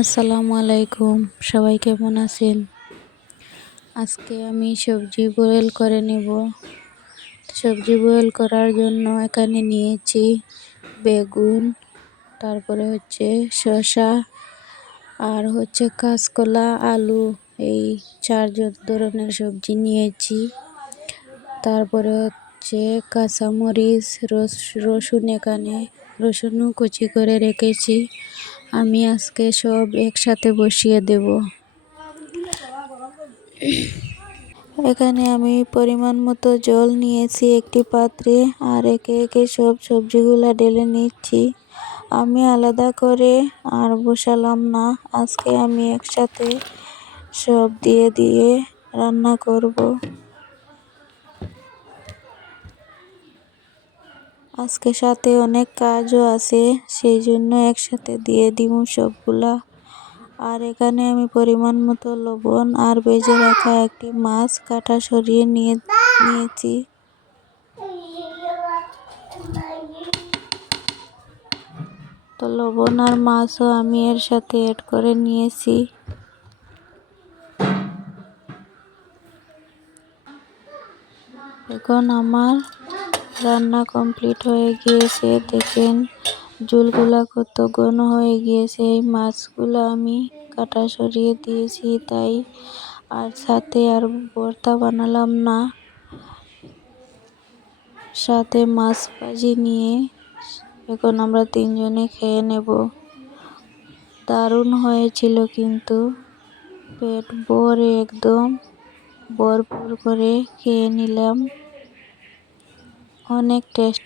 আসসালামু আলাইকুম, সবাই কেমন আছেন? আজকে আমি সবজি বয়েল করে নেব। সবজি বয়েল করার জন্য এখানে নিয়েছি বেগুন, তারপরে শসা, আর কাঁচকলা, আলু। এই 4 ধরনের সবজি নিয়েছি। তারপরে কাঁচামরিচ, রসুন, এখানে রসুনও কুচি করে রেখেছি। আমি আজকে সব একসাথে বসিয়ে দেব। এখানে আমি পরিমাণ মতো জল নিয়েছি একটি পাত্রে, আর একে একে সব সবজিগুলা ঢেলে নিচ্ছি। আমি আলাদা করে আর বসালাম না, আজকে আমি একসাথে সব দিয়ে দিয়ে রান্না করব। আজকে সাথে অনেক কাজও আছে, সেই জন্য একসাথে দিয়ে দিব সবগুলা। আর এখানে আমি পরিমাণ মতো লবণ আর ভেজে রাখা একটি মাছ কাটা সরিয়ে নিয়েছি। তো লবণ আর মাছও আমি এর সাথে অ্যাড করে নিয়েছি। এখন আমার রান্না কমপ্লিট হয়ে গিয়েছে। দেখেন ঝোলগুলা কত ঘন হয়ে গিয়েছে। এই মাছগুলো আমি কাটা সরিয়ে দিয়েছি তাই, আর সাথে আর ভর্তা বানালাম না, সাথে মাছ ভাজি নিয়ে এখন আমরা 3 জনে খেয়ে নেব। দারুণ হয়েছিল, কিন্তু পেট ভরে একদম ভরপুর করে খেয়ে নিলাম। অনেক টেস্ট।